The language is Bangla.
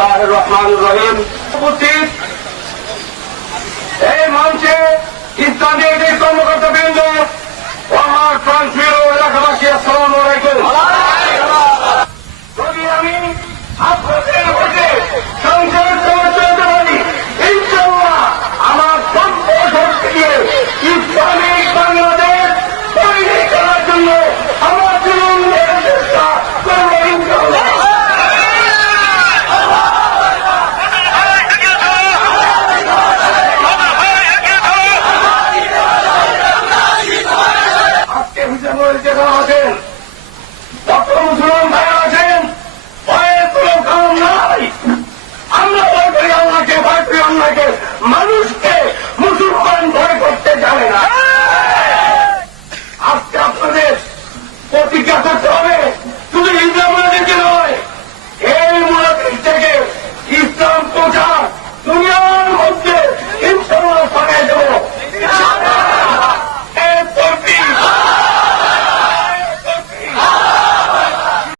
বিসমিল্লাহির রহমানির রহিম। উপস্থিত এই মঞ্চে ইসলামী কর্মকর্তাবৃন্দ ও আমার প্রাণপ্রিয় এলাকাবাসী, আসসালামু আলাইকুম।